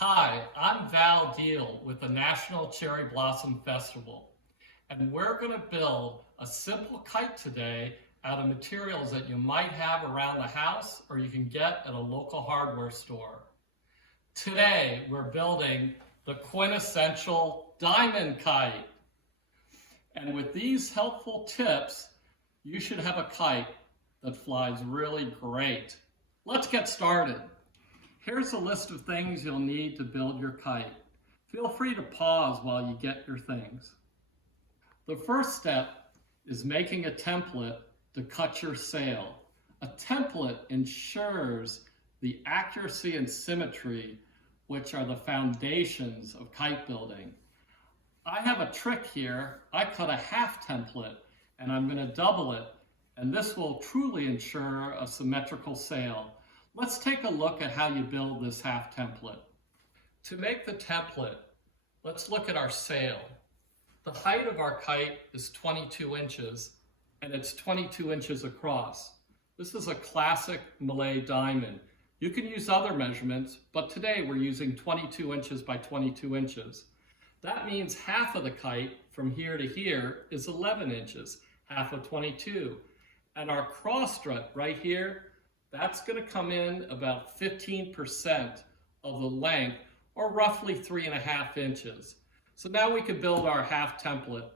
Hi, I'm Val Deale with the National Cherry Blossom Festival, and we're going to build a simple kite today out of materials that you might have around the house or you can get at a local hardware store. Today, we're building the quintessential diamond kite. And with these helpful tips, you should have a kite that flies really great. Let's get started. Here's a list of things you'll need to build your kite. Feel free to pause while you get your things. The first step is making a template to cut your sail. A template ensures the accuracy and symmetry, which are the foundations of kite building. I have a trick here. I cut a half template and I'm going to double it, and this will truly ensure a symmetrical sail. Let's take a look at how you build this half template. To make the template, let's look at our sail. The height of our kite is 22 inches, and it's 22 inches across. This is a classic Malay diamond. You can use other measurements, but today we're using 22 inches by 22 inches. That means half of the kite from here to here is 11 inches, half of 22. And our cross strut right here, that's going to come in about 15% of the length, or roughly 3.5 inches. So now we can build our half template.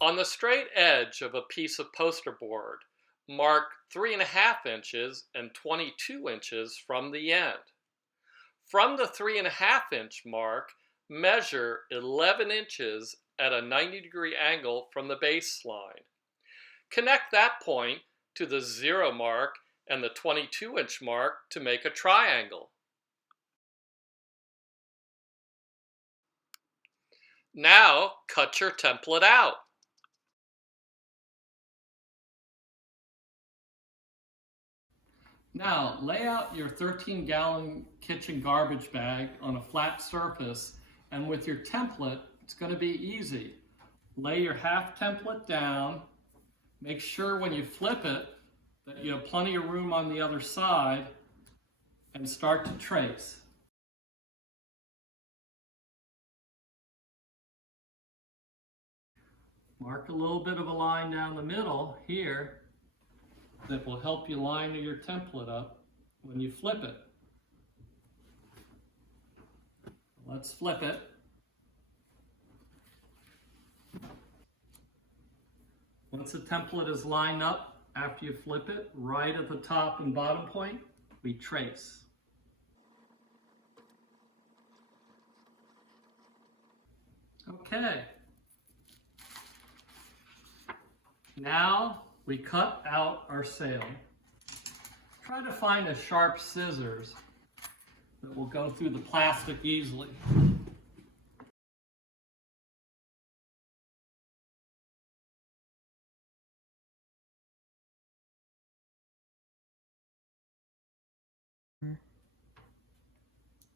On the straight edge of a piece of poster board, mark 3.5 inches and 22 inches from the end. From the 3.5 inch mark, measure 11 inches at a 90-degree angle from the baseline. Connect that point to the 0 mark and the 22 inch mark to make a triangle. Now cut your template out. Now lay out your 13-gallon kitchen garbage bag on a flat surface, and with your template it's going to be easy. Lay your half template down. Make sure when you flip it that you have plenty of room on the other side, and start to trace. Mark a little bit of a line down the middle here that will help you line your template up when you flip it. Let's flip it. Once the template is lined up, after you flip it, right at the top and bottom point, we trace. Okay. Now we cut out our sail. Try to find a sharp scissors that will go through the plastic easily.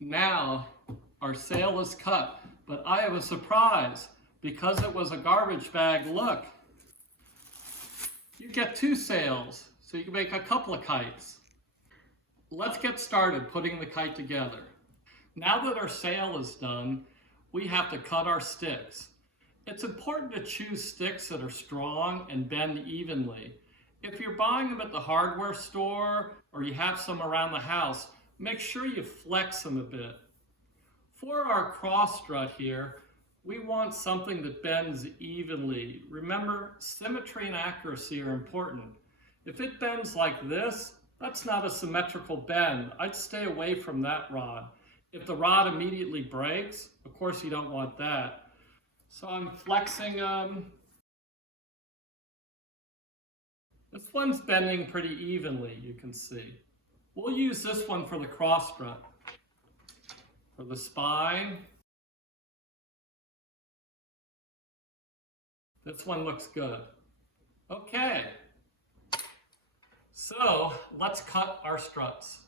Now our sail is cut, but I have a surprise. Because it was a garbage bag, look, you get 2 sails, so you can make a couple of kites. Let's get started putting the kite together. Now that our sail is done, we have to cut our sticks. It's important to choose sticks that are strong and bend evenly. If you're buying them at the hardware store or you have some around the house, make sure you flex them a bit. For our cross strut here, we want something that bends evenly. Remember, symmetry and accuracy are important. If it bends like this, that's not a symmetrical bend. I'd stay away from that rod. If the rod immediately breaks, of course you don't want that. So I'm flexing This one's bending pretty evenly, you can see. We'll use this one for the cross strut. For the spine, this one looks good. Okay, so let's cut our struts.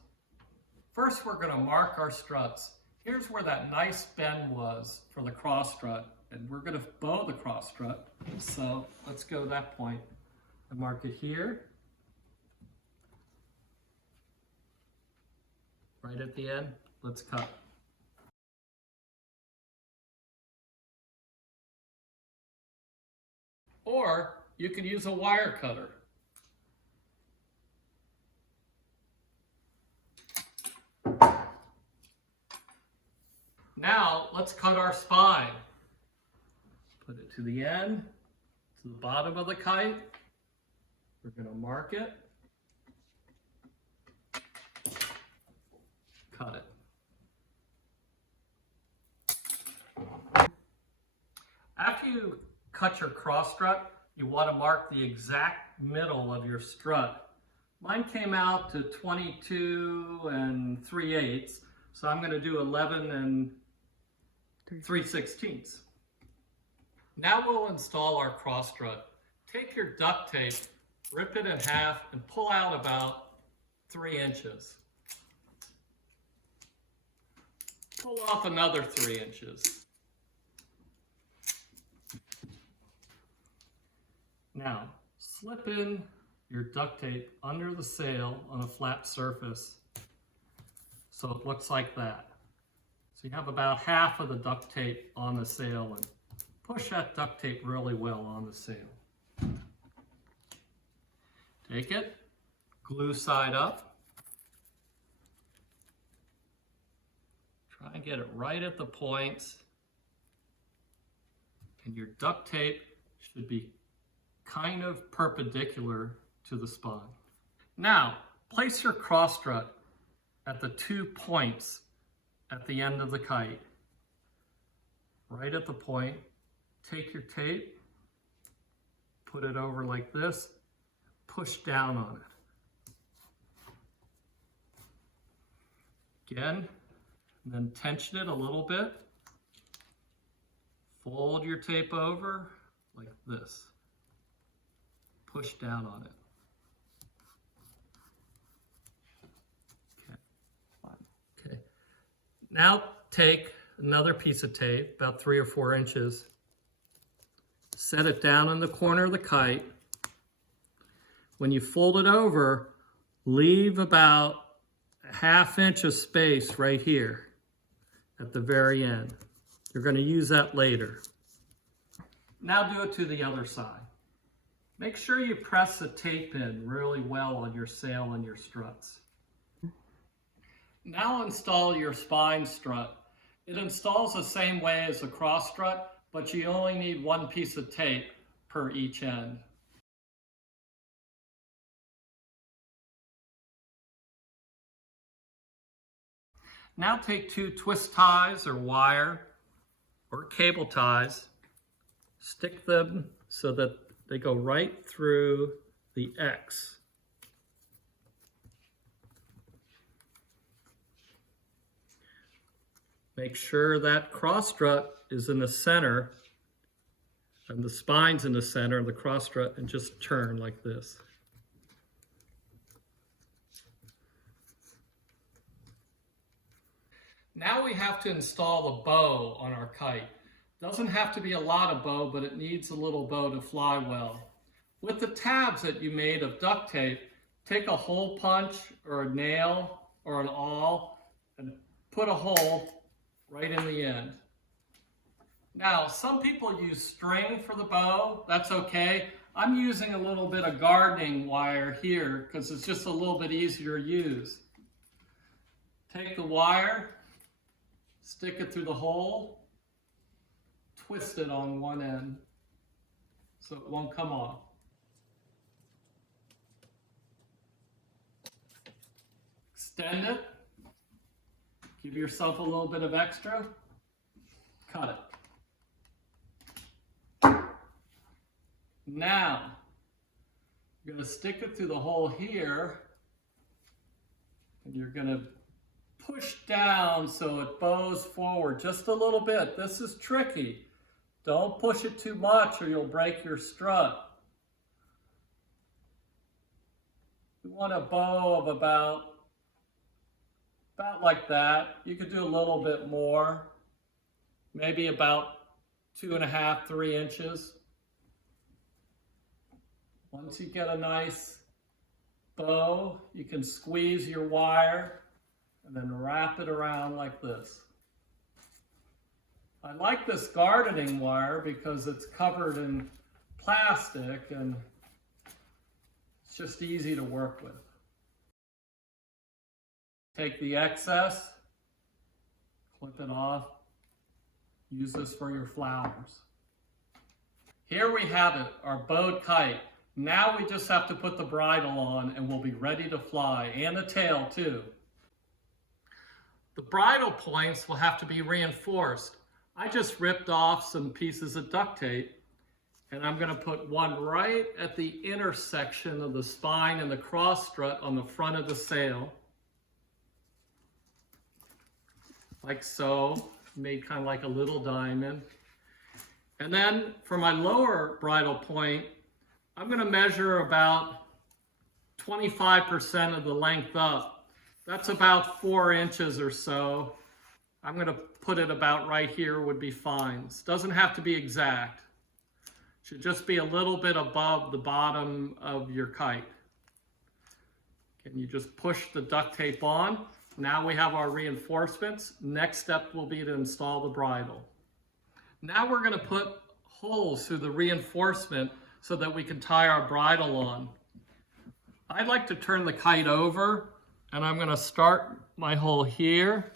First, we're going to mark our struts. Here's where that nice bend was for the cross strut, and we're going to bow the cross strut. So let's go to that point and mark it here. Right at the end, let's cut. or you could use a wire cutter. Now let's cut our spine. Put it to the end, to the bottom of the kite. We're going to mark it. Cut it. After you cut your cross strut, you want to mark the exact middle of your strut. Mine came out to 22 3/8, so I'm going to do 11 3/16. Now we'll install our cross strut. Take your duct tape, rip it in half, and pull out about 3 inches. Pull off another 3 inches. Now, slip in your duct tape under the sail on a flat surface so it looks like that. So you have about half of the duct tape on the sail, and push that duct tape really well on the sail. Take it, glue side up. Try and get it right at the points. And your duct tape should be kind of perpendicular to the spine. Now, place your cross strut at the 2 points at the end of the kite. Right at the point, take your tape, put it over like this, push down on it. Again, and then tension it a little bit. Fold your tape over like this. Push down on it. Okay. Now take another piece of tape, about 3 or 4 inches. Set it down in the corner of the kite. When you fold it over, leave about a ½ inch of space right here at the very end. You're going to use that later. Now do it to the other side. Make sure you press the tape in really well on your sail and your struts. Now install your spine strut. It installs the same way as the cross strut, but you only need 1 piece of tape per each end. Now take 2 twist ties or wire or cable ties, stick them so that they go right through the X. Make sure that cross strut is in the center and the spine's in the center of the cross strut, and just turn like this. Now we have to install the bow on our kite. Doesn't have to be a lot of bow, but it needs a little bow to fly well. With the tabs that you made of duct tape, take a hole punch or a nail or an awl and put a hole right in the end. Now, some people use string for the bow. That's okay. I'm using a little bit of gardening wire here because it's just a little bit easier to use. Take the wire, stick it through the hole, twist it on one end so it won't come off. Extend it, give yourself a little bit of extra, cut it. Now, you're going to stick it through the hole here, and you're going to push down so it bows forward just a little bit. This is tricky. Don't push it too much or you'll break your strut. You want a bow of about like that. You could do a little bit more, maybe about 2.5, 3 inches. Once you get a nice bow, you can squeeze your wire and then wrap it around like this. I like this gardening wire because it's covered in plastic, and it's just easy to work with. Take the excess, clip it off, use this for your flowers. Here we have it, our bowed kite. Now we just have to put the bridle on and we'll be ready to fly, and the tail too. The bridle points will have to be reinforced. I just ripped off some pieces of duct tape, and I'm going to put one right at the intersection of the spine and the cross strut on the front of the sail. Like so, made kind of like a little diamond. And then for my lower bridle point, I'm going to measure about 25% of the length up. That's about 4 inches or so. I'm going to put it about right here would be fine. This doesn't have to be exact. It should just be a little bit above the bottom of your kite. Can you just push the duct tape on? Now we have our reinforcements. Next step will be to install the bridle. Now we're going to put holes through the reinforcement so that we can tie our bridle on. I'd like to turn the kite over, and I'm going to start my hole here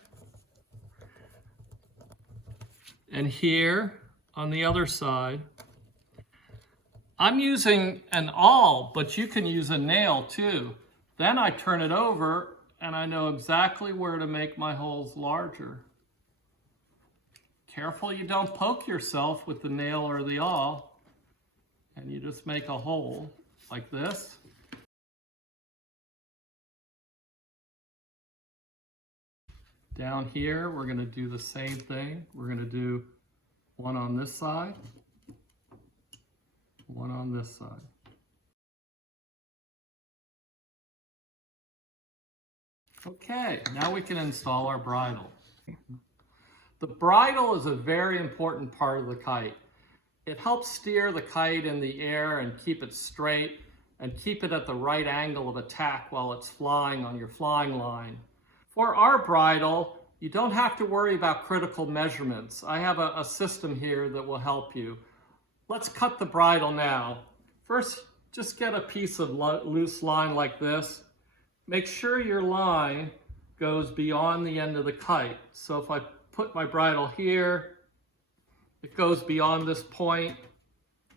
and here on the other side. I'm using an awl, but you can use a nail too. Then I turn it over and I know exactly where to make my holes larger. Careful you don't poke yourself with the nail or the awl, and you just make a hole like this. Down here, we're going to do the same thing. We're going to do one on this side, one on this side. Okay, now we can install our bridle. The bridle is a very important part of the kite. It helps steer the kite in the air and keep it straight and keep it at the right angle of attack while it's flying on your flying line. For our bridle, you don't have to worry about critical measurements. I have a system here that will help you. Let's cut the bridle now. First, just get a piece of loose line like this. Make sure your line goes beyond the end of the kite. So if I put my bridle here, it goes beyond this point.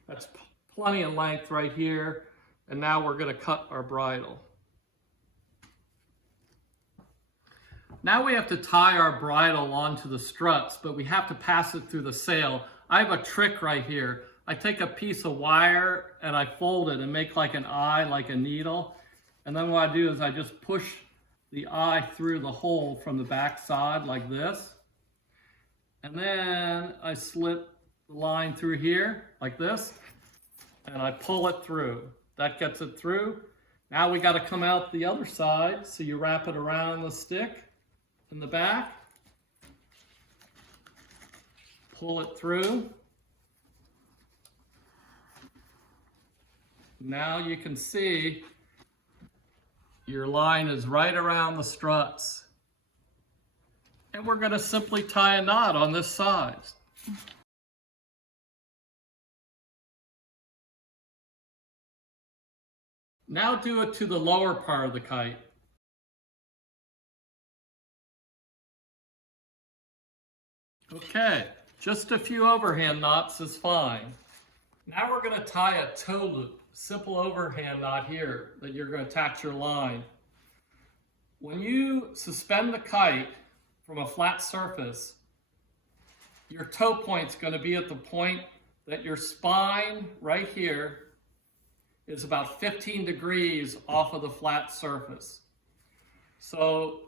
That's plenty of length right here. And now we're going to cut our bridle. Now we have to tie our bridle onto the struts, but we have to pass it through the sail. I have a trick right here. I take a piece of wire and I fold it and make like an eye, like a needle. And then what I do is I just push the eye through the hole from the back side like this. And then I slip the line through here like this, and I pull it through. That gets it through. Now we got to come out the other side, so you wrap it around the stick in the back, pull it through. Now you can see your line is right around the struts. And we're going to simply tie a knot on this side. Now do it to the lower part of the kite. Okay, just a few overhand knots is fine. Now we're going to tie a toe loop, simple overhand knot here that you're going to attach your line. When you suspend the kite from a flat surface, your toe point's going to be at the point that your spine right here is about 15 degrees off of the flat surface. So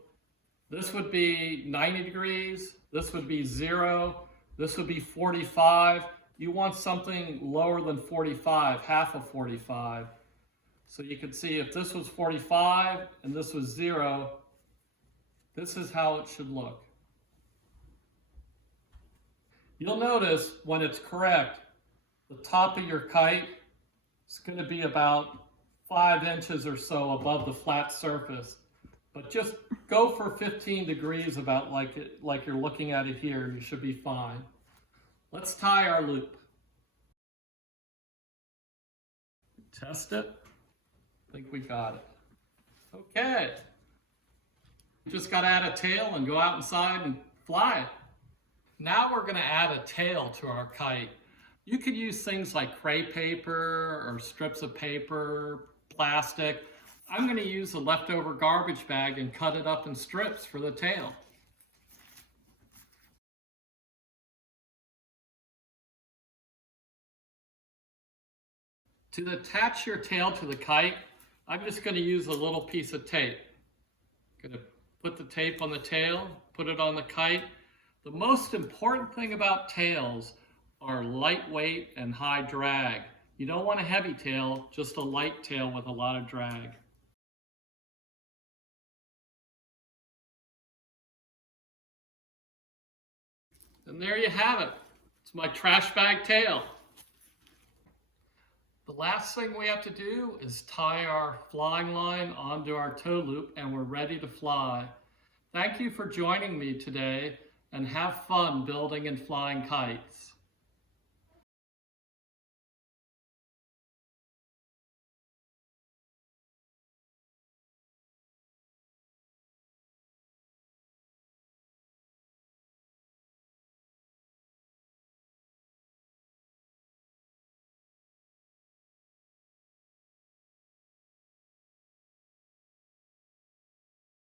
this would be 90 degrees, this would be 0, this would be 45. You want something lower than 45, half of 45. So you can see if this was 45 and this was 0, this is how it should look. You'll notice when it's correct, the top of your kite is going to be about 5 inches or so above the flat surface. But just go for 15 degrees about like you're looking at it here, and you should be fine. Let's tie our loop. Test it. I think we got it. Okay. You just got to add a tail and go out inside and fly it. Now we're going to add a tail to our kite. You could use things like crepe paper or strips of paper, plastic. I'm going to use a leftover garbage bag and cut it up in strips for the tail. To attach your tail to the kite, I'm just going to use a little piece of tape. I'm going to put the tape on the tail, put it on the kite. The most important thing about tails are lightweight and high drag. You don't want a heavy tail, just a light tail with a lot of drag. And there you have it. It's my trash bag tail. The last thing we have to do is tie our flying line onto our tow loop and we're ready to fly. Thank you for joining me today and have fun building and flying kites.